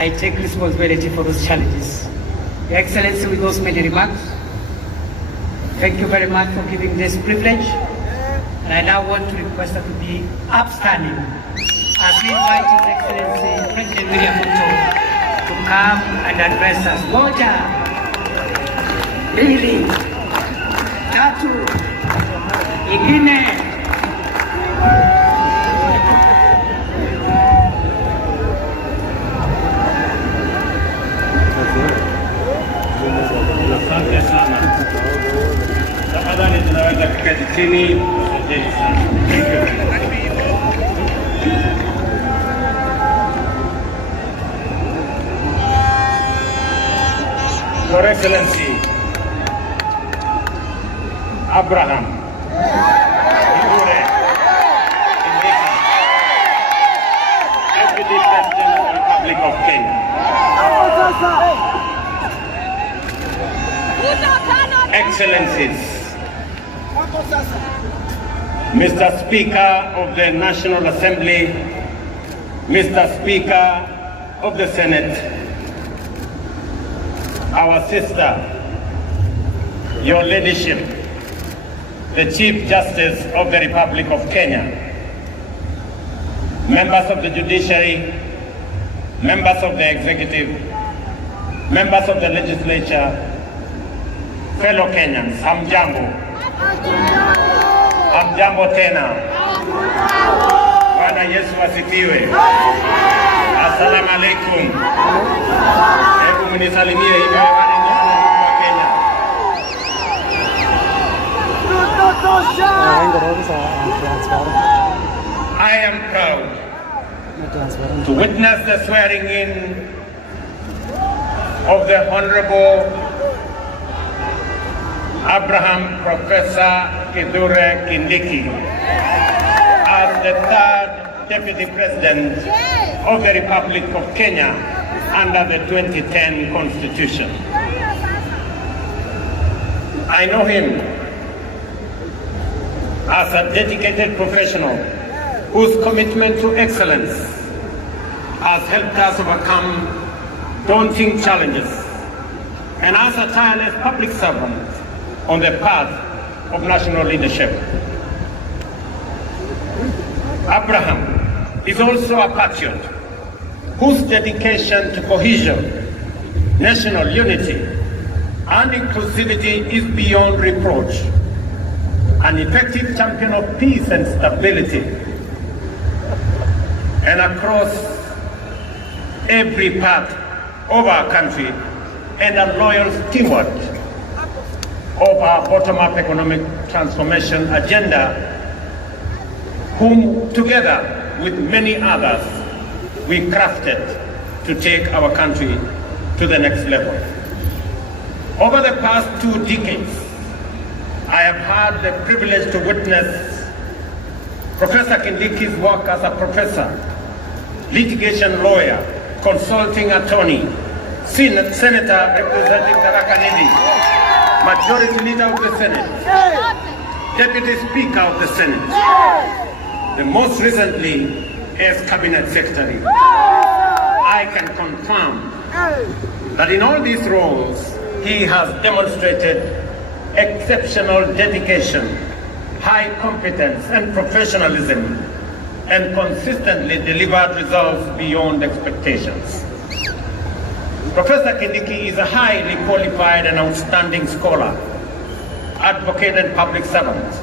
I take responsibility for those challenges. Your Excellency, with those many remarks, thank you very much for giving this privilege. And I now want to request her to be upstanding as we invite His Excellency President William Ruto to come and address us. Moja, mbili, tatu, ingine. Asante sana. Tafadhali tunaweza kuketi chini. Asante sana. Your Excellency, Abraham, Deputy President of the Republic of Kenya. Excellencies, Mr. Speaker of the National Assembly, Mr. Speaker of the Senate, our sister, your leadership, the Chief Justice of the Republic of Kenya, members of the judiciary, members of the executive, members of the legislature, fellow Kenyans, hamjambo. Hamjambo tena. Bwana Yesu asifiwe. Assalamu alaikum. Hebu mnisalimie hivi wa Kenya. I am proud to witness the swearing in of the Honorable Abraham Professor Kindiki as the third Deputy President of the Republic of Kenya under the 2010 Constitution. I know him as a dedicated professional whose commitment to excellence has helped us overcome daunting challenges, and as a tireless public servant on the path of national leadership. Abraham is also a patriot whose dedication to cohesion, national unity, and inclusivity is beyond reproach. An effective champion of peace and stability, and across every part of our country, and a loyal steward of our bottom-up economic transformation agenda, whom together with many others we crafted to take our country to the next level. Over the past 2 decades, I have had the privilege to witness Professor Kindiki's work as a professor, litigation lawyer, consulting attorney, senator representing Tharaka Nithi, Majority Leader of the Senate, Deputy Speaker of the Senate, the most recently as Cabinet Secretary. I can confirm that in all these roles, he has demonstrated exceptional dedication, high competence and professionalism, and consistently delivered results beyond expectations. Professor Kindiki is a highly qualified and outstanding scholar, advocate and public servant,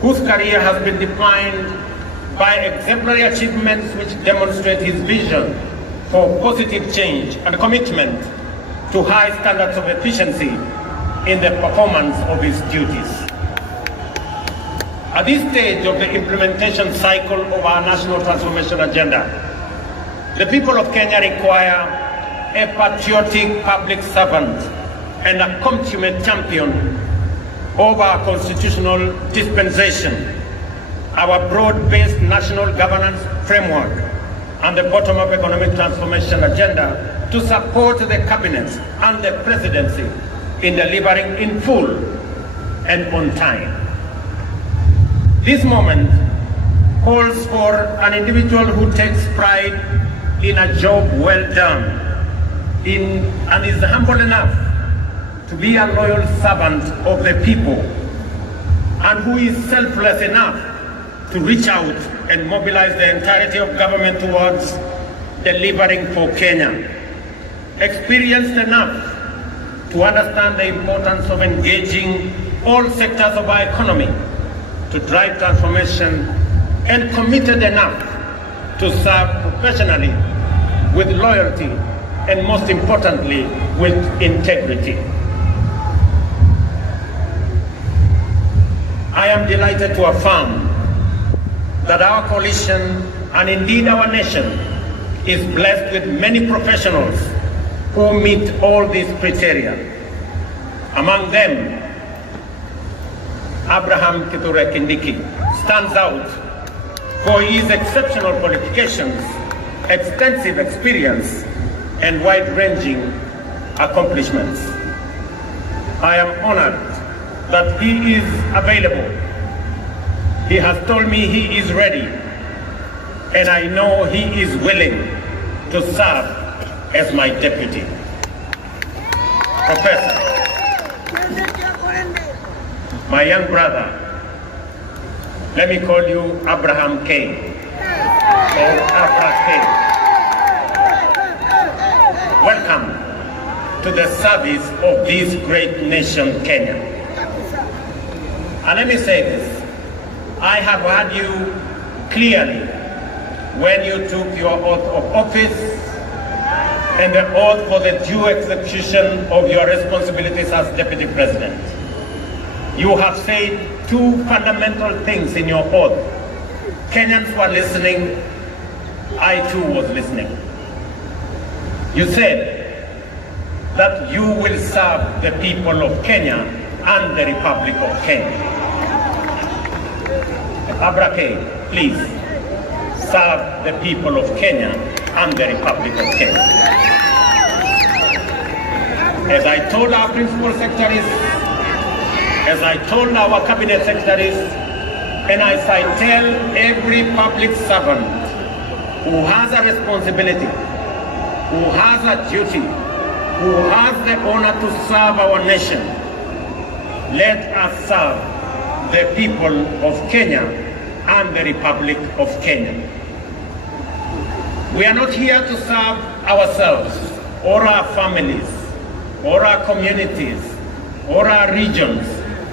whose career has been defined by exemplary achievements which demonstrate his vision for positive change and commitment to high standards of efficiency in the performance of his duties. At this stage of the implementation cycle of our national transformation agenda, the people of Kenya require a patriotic public servant and a consummate champion of our constitutional dispensation, our broad-based national governance framework, and the bottom-up economic transformation agenda to support the cabinet and the presidency in delivering in full and on time. This moment calls for an individual who takes pride in a job well done and is humble enough to be a loyal servant of the people, and who is selfless enough to reach out and mobilize the entirety of government towards delivering for Kenya, experienced enough to understand the importance of engaging all sectors of our economy to drive transformation, and committed enough to serve professionally with loyalty and, most importantly, with integrity. I am delighted to affirm that our coalition, and indeed our nation, is blessed with many professionals who meet all these criteria. Among them, Abraham Kithure Kindiki stands out for his exceptional qualifications, extensive experience, and wide-ranging accomplishments. I am honored that he is available. He has told me he is ready, and I know he is willing to serve as my deputy. Professor, my young brother, let me call you Abraham K. or Abra K. Welcome to the service of this great nation, Kenya. And let me say this, I have heard you clearly when you took your oath of office and the oath for the due execution of your responsibilities as Deputy President. You have said two fundamental things in your oath. Kenyans were listening, I too was listening. You said that you will serve the people of Kenya and the Republic of Kenya. Abrake, please serve the people of Kenya and the Republic of Kenya. As I told our principal secretaries, as I told our cabinet secretaries, and as I tell every public servant who has a responsibility, who has a duty, who has the honor to serve our nation, let us serve the people of Kenya and the Republic of Kenya. We are not here to serve ourselves or our families or our communities or our regions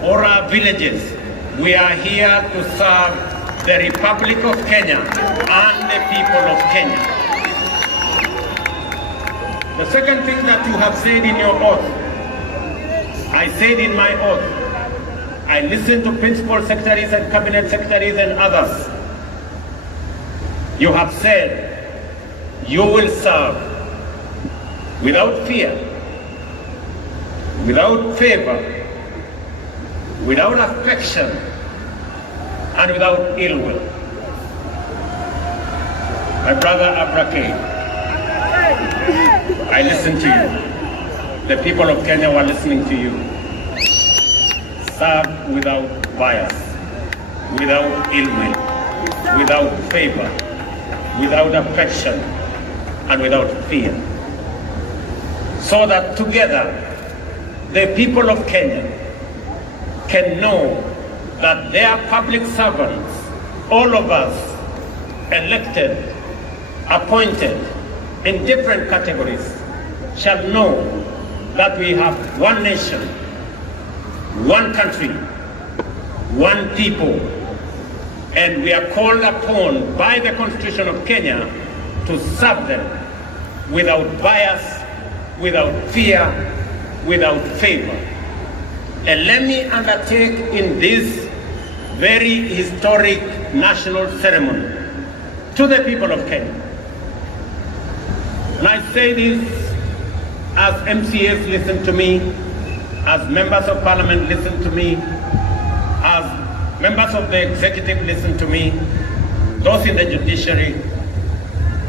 or our villages. We are here to serve the Republic of Kenya and the people of Kenya. The second thing that you have said in your oath, I said in my oath, I listened to principal secretaries and cabinet secretaries and others. You have said you will serve without fear, without favor, without affection, and without ill will. My brother Abrake, I listened to you. The people of Kenya were listening to you. Serve without bias, without ill will, without favor, without affection, and without fear. So that together, the people of Kenya can know that their public servants, all of us, elected, appointed in different categories, shall know that we have one nation, one country, one people, and we are called upon by the Constitution of Kenya to serve them without bias, without fear, without favor. And let me undertake in this very historic national ceremony to the people of Kenya. And I say this as MCAs listen to me, as members of parliament listen to me, as members of the executive listen to me, those in the judiciary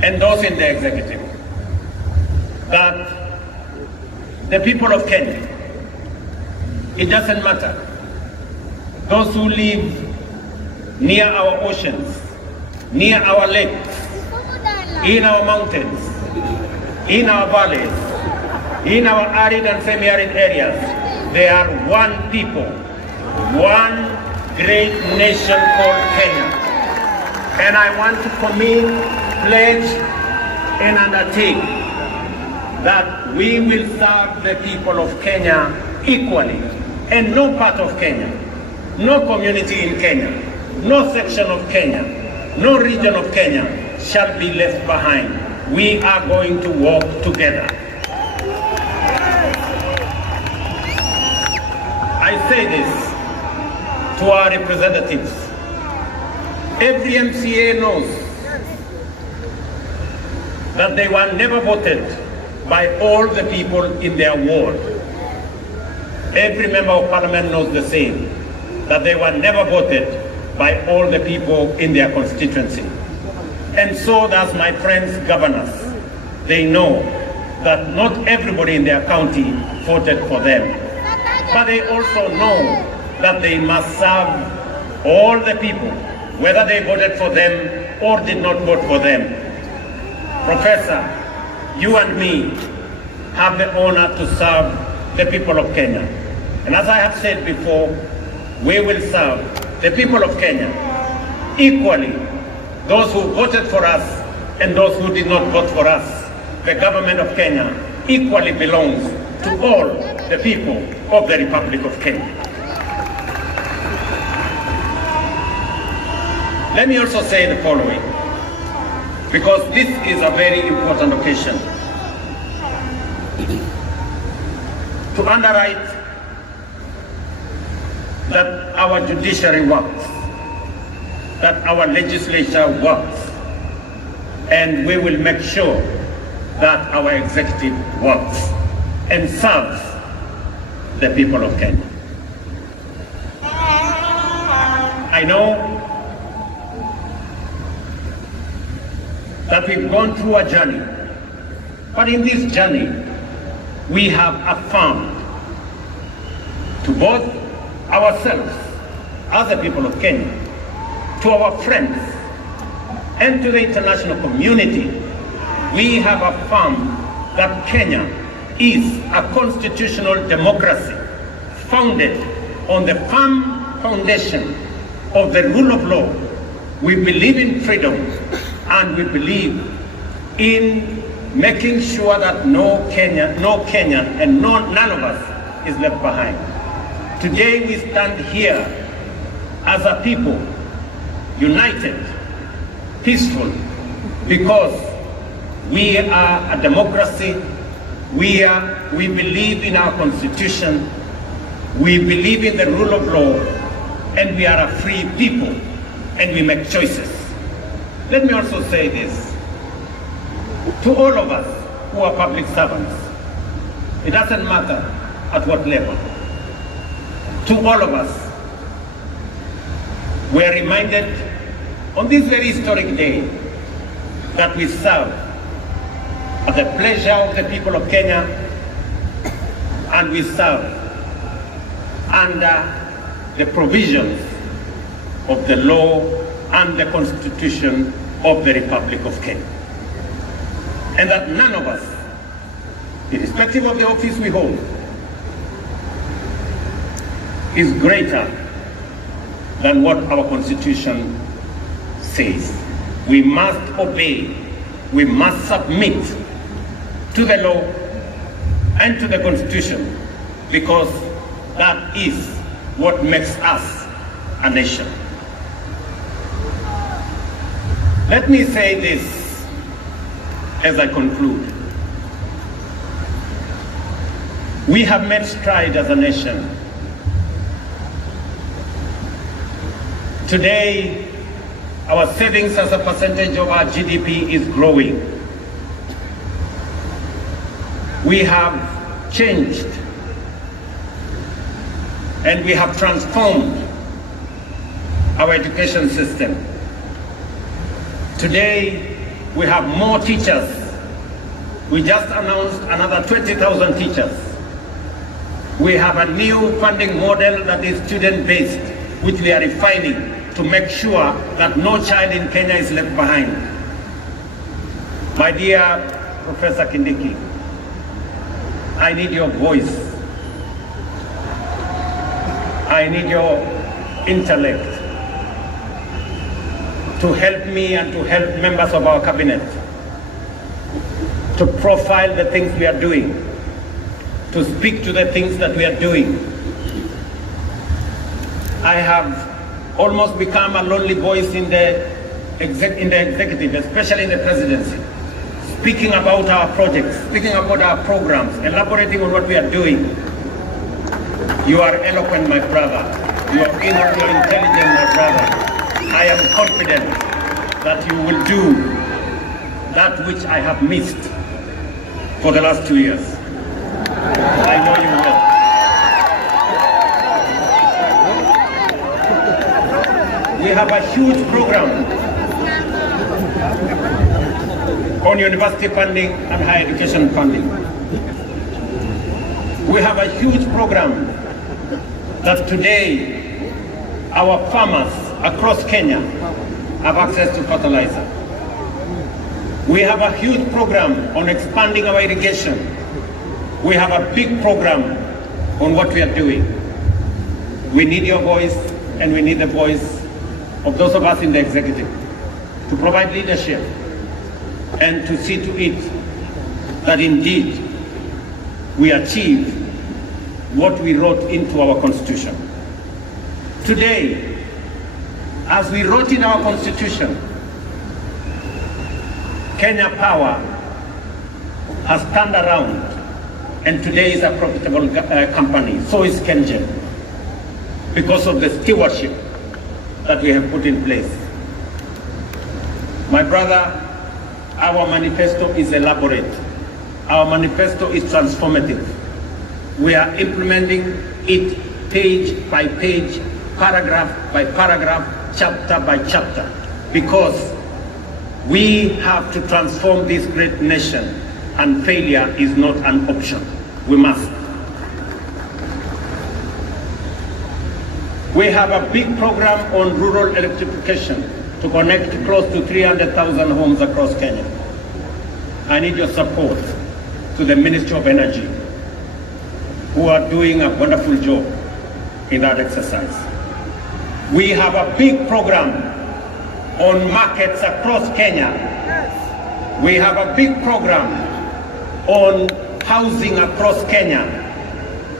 and those in the executive, that the people of Kenya, it doesn't matter. Those who live near our oceans, near our lakes, in our mountains, in our valleys, In our arid and semi-arid areas, they are one people, one great nation called Kenya. And I want to commit, pledge, and undertake that we will serve the people of Kenya equally, and no part of Kenya, no community in Kenya, no section of Kenya, no region of Kenya shall be left behind. We are going to work together. I say this to our representatives. Every MCA knows that they were never voted by all the people in their ward. Every member of parliament knows the same, that they were never voted by all the people in their constituency. And so does my friends governors. They know that not everybody in their county voted for them. But they also know that they must serve all the people, whether they voted for them or did not vote for them. Professor, you and me have the honor to serve the people of Kenya. And as I have said before, we will serve the people of Kenya equally, those who voted for us and those who did not vote for us. The government of Kenya equally belongs to all the people of the Republic of Kenya. Let me also say the following, because this is a very important occasion. To underwrite that our judiciary works, that our legislature works, and we will make sure that our executive works and serves the people of Kenya. I know that we've gone through a journey, but in this journey, we have affirmed to both ourselves as the people of Kenya, to our friends, and to the international community, we have affirmed that Kenya is a constitutional democracy founded on the firm foundation of the rule of law. We believe in freedom, and we believe in making sure that no Kenyan and none of us is left behind. Today we stand here as a people, united, peaceful, because we are a democracy. We believe in our constitution. We believe in the rule of law, and we are a free people, and we make choices. Let me also say this to all of us who are public servants. It doesn't matter at what level. To all of us, we are reminded on this very historic day that we serve at the pleasure of the people of Kenya, and we serve under the provisions of the law and the Constitution of the Republic of Kenya. And that none of us, irrespective of the office we hold, is greater than what our Constitution says. We must obey, we must submit to the law and to the Constitution, because that is what makes us a nation. Let me say this as I conclude. We have made stride as a nation. Today, our savings as a percentage of our GDP is growing. We have changed and we have transformed our education system. Today, we have more teachers. We just announced another 20,000 teachers. We have a new funding model that is student-based, which we are refining to make sure that no child in Kenya is left behind. My dear Professor Kindiki, I need your voice. I need your intellect to help me and to help members of our cabinet to profile the things we are doing, to speak to the things that we are doing. I have almost become a lonely voice in the executive, especially in the presidency, speaking about our projects, speaking about our programs, elaborating on what we are doing. You are eloquent, my brother. You are intelligent, my brother. I am confident that you will do that which I have missed for the last 2 years. I know you will. We have a huge program on university funding and higher education funding. We have a huge program that today our farmers across Kenya have access to fertilizer. We have a huge program on expanding our irrigation. We have a big program on what we are doing. We need your voice, and we need the voice of those of us in the executive to provide leadership and to see to it that indeed we achieve what we wrote into our Constitution. Today, as we wrote in our Constitution, Kenya Power has turned around and today is a profitable company. So is KenGen, because of the stewardship that we have put in place. My brother, our manifesto is elaborate. Our manifesto is transformative. We are implementing it page by page, paragraph by paragraph, chapter by chapter, because we have to transform this great nation, and failure is not an option. We must. We have a big program on rural electrification to connect close to 300,000 homes across Kenya. I need your support to the Ministry of Energy, who are doing a wonderful job in that exercise. We have a big program on markets across Kenya. We have a big program on housing across Kenya.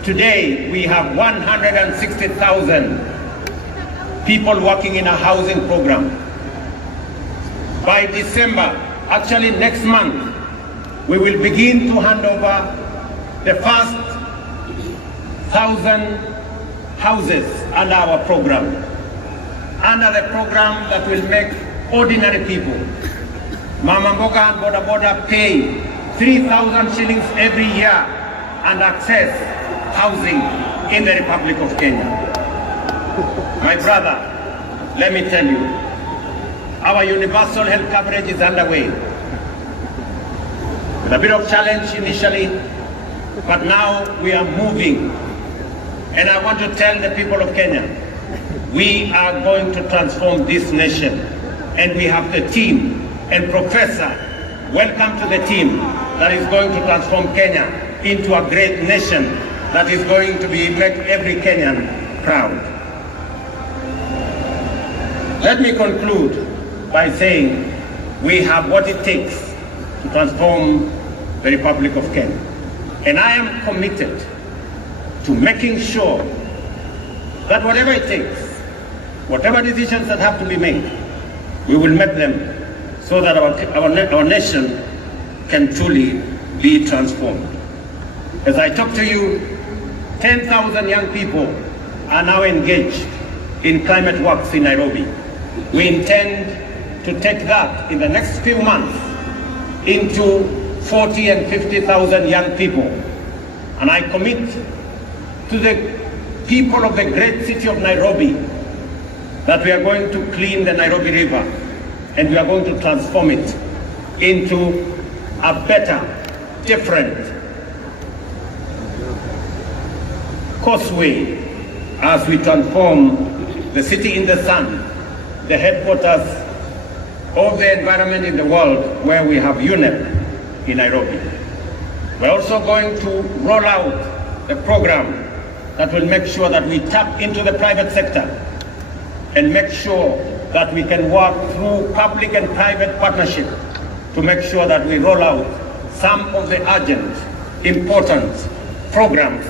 Today, we have 160,000 people working in a housing program. By December, actually next month, we will begin to hand over the first 1,000 houses under our program. Under the program that will make ordinary people, Mama Mboga and Boda Boda, pay 3,000 shillings every year and access housing in the Republic of Kenya. My brother, let me tell you, our universal health coverage is underway. With a bit of challenge initially, but now we are moving. And I want to tell the people of Kenya, we are going to transform this nation. And we have the team. And Professor, welcome to the team that is going to transform Kenya into a great nation that is going to make every Kenyan proud. Let me conclude by saying we have what it takes to transform the Republic of Kenya. And I am committed to making sure that whatever it takes, whatever decisions that have to be made, we will make them so that our nation can truly be transformed. As I talk to you, 10,000 young people are now engaged in climate works in Nairobi. We intend to take that in the next few months into 40 and 50,000 young people. And I commit to the people of the great city of Nairobi that we are going to clean the Nairobi River and we are going to transform it into a better, different causeway as we transform the city in the sun, the headquarters of the environment in the world, where we have UNEP in Nairobi. We're also going to roll out a program that will make sure that we tap into the private sector and make sure that we can work through public and private partnership to make sure that we roll out some of the urgent, important programs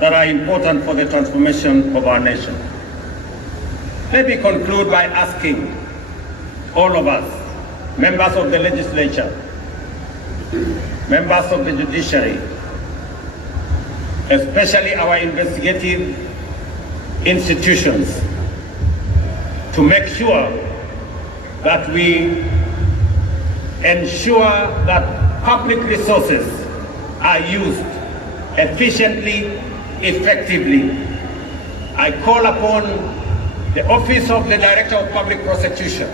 that are important for the transformation of our nation. Let me conclude by asking all of us, members of the legislature, members of the judiciary, especially our investigative institutions, to make sure that we ensure that public resources are used efficiently, effectively. I call upon the Office of the Director of Public Prosecution,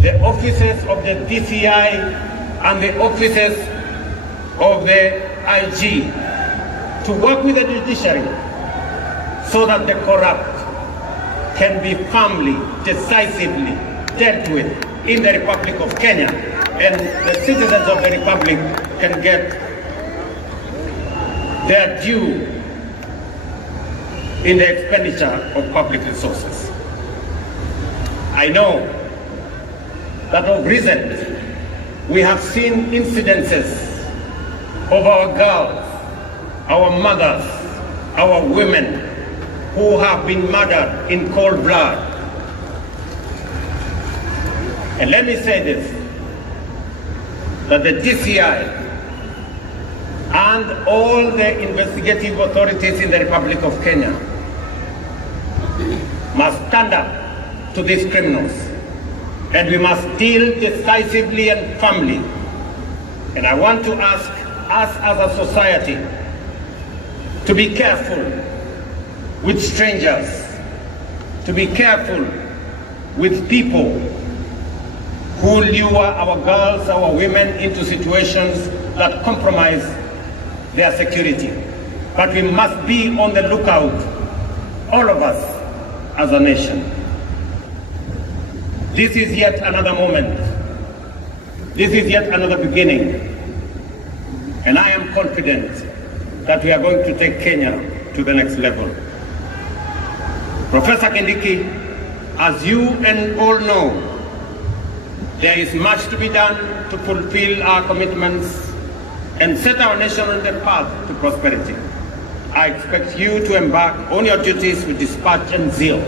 the offices of the DCI and the offices of the IG to work with the judiciary so that the corrupt can be firmly, decisively dealt with in the Republic of Kenya, and the citizens of the Republic can get their due in the expenditure of public resources. I know that of recent we have seen incidences of our girls, our mothers, our women who have been murdered in cold blood. And let me say this, that the DCI and all the investigative authorities in the Republic of Kenya must stand up to these criminals, and we must deal decisively and firmly. And I want to ask us as a society to be careful with strangers, to be careful with people who lure our girls, our women into situations that compromise their security. But we must be on the lookout, all of us as a nation. This is yet another moment. This is yet another beginning. And I am confident that we are going to take Kenya to the next level. Professor Kindiki, as you and all know, there is much to be done to fulfill our commitments and set our nation on the path to prosperity. I expect you to embark on your duties with dispatch and zeal.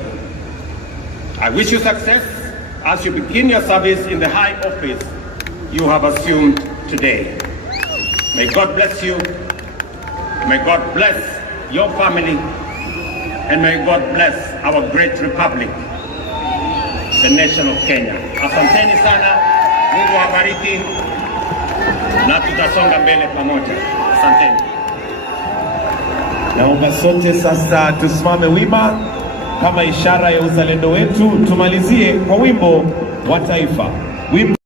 I wish you success as you begin your service in the high office you have assumed today. May God bless you. May God bless your family. And may God bless our great republic, the nation of Kenya. Asanteni sana, Mungu awabariki, na tutasonga mbele pamoja. Asanteni. Naomba sote sasa tusimame wima kama ishara ya uzalendo wetu. Tumalizie kwa wimbo wa taifa. Wimbo